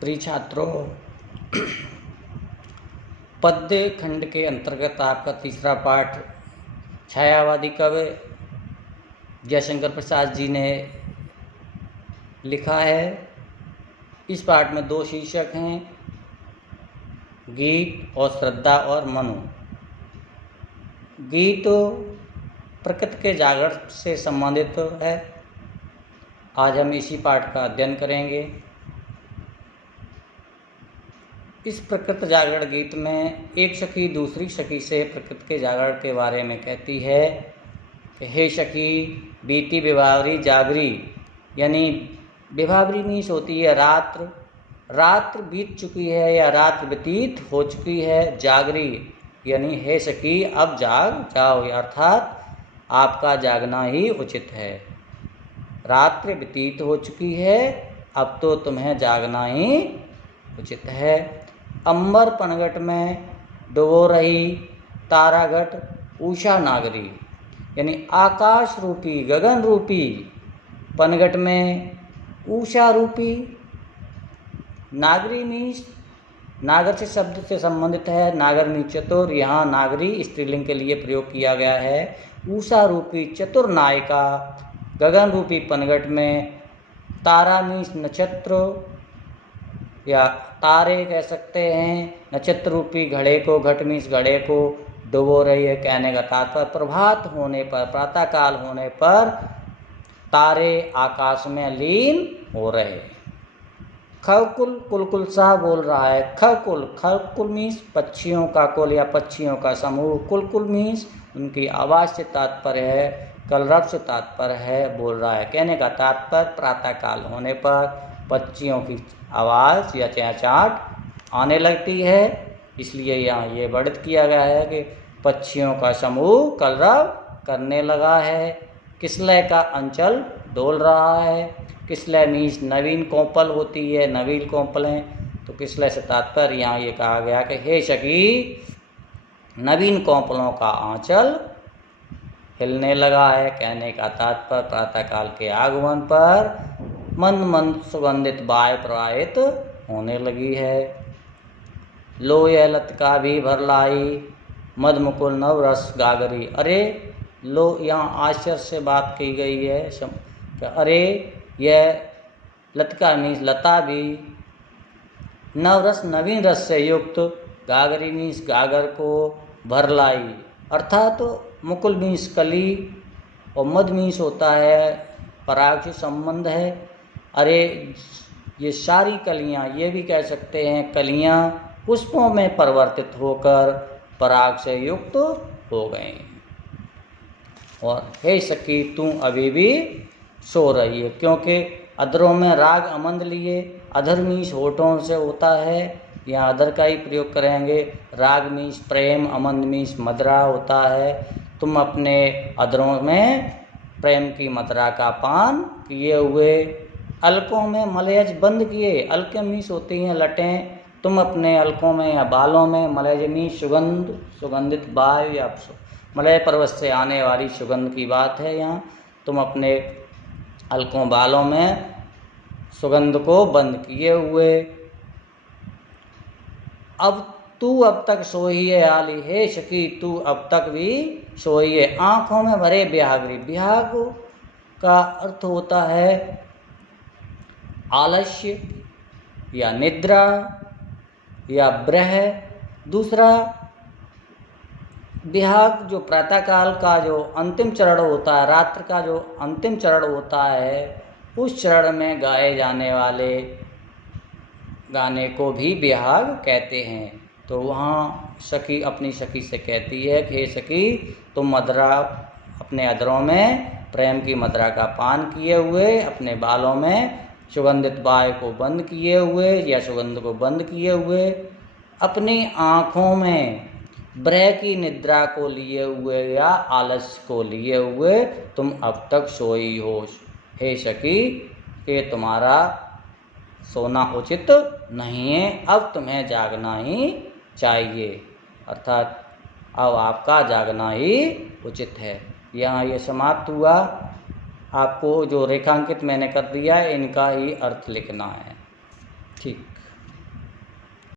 प्रिय छात्रों, पद्य खंड के अंतर्गत आपका तीसरा पाठ छायावादी कवि जयशंकर प्रसाद जी ने लिखा है। इस पाठ में दो शीर्षक हैं, गीत और श्रद्धा और मनु। गीत प्रकृति के जागरण से संबंधित है। आज हम इसी पाठ का अध्ययन करेंगे। इस प्रकृति जागरण गीत में एक सखी दूसरी सखी से प्रकृति के जागरण के बारे में कहती है कि हे सखी, बीती विभावरी जागरी, यानी विभावरी मीन्स होती है रात्र। रात्र बीत चुकी है या रात्र व्यतीत हो चुकी है। जागरी यानी हे सखी, अब जाग जाओ, अर्थात आपका जागना ही उचित है। रात्रि व्यतीत हो चुकी है, अब तो तुम्हें जागना ही उचित है। अंबर पनघट में डुबो रही ताराघट उषा नागरी, यानी आकाश रूपी गगन रूपी पनघट में उषा रूपी नागरी मीन्स नागर से शब्द से संबंधित है। नागर मीन्स चतुर, यहाँ नागरी स्त्रीलिंग के लिए प्रयोग किया गया है। उषा रूपी चतुर नायिका गगन रूपी पनघट में, तारा मीन्स नक्षत्र या तारे कह सकते हैं। नक्षत्र रूपी घड़े को, घट मीन्स घड़े को डुबो रही है। कहने का तात्पर्य प्रभात होने पर, प्रातःकाल होने पर तारे आकाश में लीन हो रहे। खकुल कुलकुल सा बोल रहा है। खकुल, खकुल मीन्स पक्षियों का कुल या पक्षियों का समूह। कुलकुल मीन्स उनकी आवाज़ से तात्पर्य है, कलरव से तात्पर्य है, बोल रहा है। कहने का तात्पर्य प्रातःकाल होने पर पक्षियों की आवाज़ या चहचहाट आने लगती है, इसलिए यहाँ ये वर्णित किया गया है कि पक्षियों का समूह कलरव करने लगा है। किसलय का अंचल डोल रहा है। किसलय मीन्स नवीन कोपल होती है, नवीन कोपलें, तो किसलय से तात्पर्य यहाँ ये कहा गया कि हे सखी, नवीन कोपलों का आंचल हिलने लगा है। कहने का तात्पर्य प्रातःकाल के आगमन पर मंद मंद सुगंधित वायु प्रवाहित होने लगी है। लो यह लतका भी भर लाई मद मुकुल नव रस गागरी। अरे लो, यहाँ आश्चर्य से बात की गई है। अरे यह लतका मीन्स लता भी, नवरस नवीन रस से युक्त, गागरी मीन्स गागर को भर लाई, अर्थात तो मुकुल मीन्स कली और मद मीन्स होता है पराग से संबंध है। अरे ये सारी कलियाँ, ये भी कह सकते हैं कलियाँ पुष्पों में परिवर्तित होकर पराग से युक्त हो गई। और हे सखी, तू अभी भी सो रही है, क्योंकि अधरों में राग अमंद लिए। अधर मीन्स होठों से होता है, यहाँ अधर का ही प्रयोग करेंगे। राग मीन्स प्रेम, अमंद मीन्स मदरा होता है। तुम अपने अधरों में प्रेम की मदरा का पान किए हुए, अलकों में मलयज बंद किए। अलके मीन्स होती हैं लटें। तुम अपने अलकों में या बालों में, मलयज मीन्स सुगंध, सुगंधित वायु या मलय पर्वत से आने वाली सुगंध की बात है यहाँ। तुम अपने अलकों बालों में सुगंध को बंद किए हुए, अब तू अब तक सोई है आली। हे सखी, तू अब तक भी सोई है। आँखों में भरे ब्याहगरी। ब्याग का अर्थ होता है आलस्य या निद्रा या ब्रह। दूसरा विहाग जो प्रातःकाल का जो अंतिम चरण होता है, रात्र का जो अंतिम चरण होता है, उस चरण में गाए जाने वाले गाने को भी विहाग कहते हैं। तो वहाँ सखी अपनी सखी से कहती है कि हे सखी, तुम मदरा अपने अधरों में प्रेम की मदरा का पान किए हुए, अपने बालों में सुगंधित वायु को बंद किए हुए या सुगंध को बंद किए हुए, अपनी आँखों में ब्रह की निद्रा को लिए हुए या आलस्य को लिए हुए तुम अब तक सोई हो। हे सखी, कि तुम्हारा सोना उचित नहीं है, अब तुम्हें जागना ही चाहिए, अर्थात अब आपका जागना ही उचित है। यहाँ ये समाप्त हुआ। आपको जो रेखांकित मैंने कर दिया है, इनका ही अर्थ लिखना है। ठीक।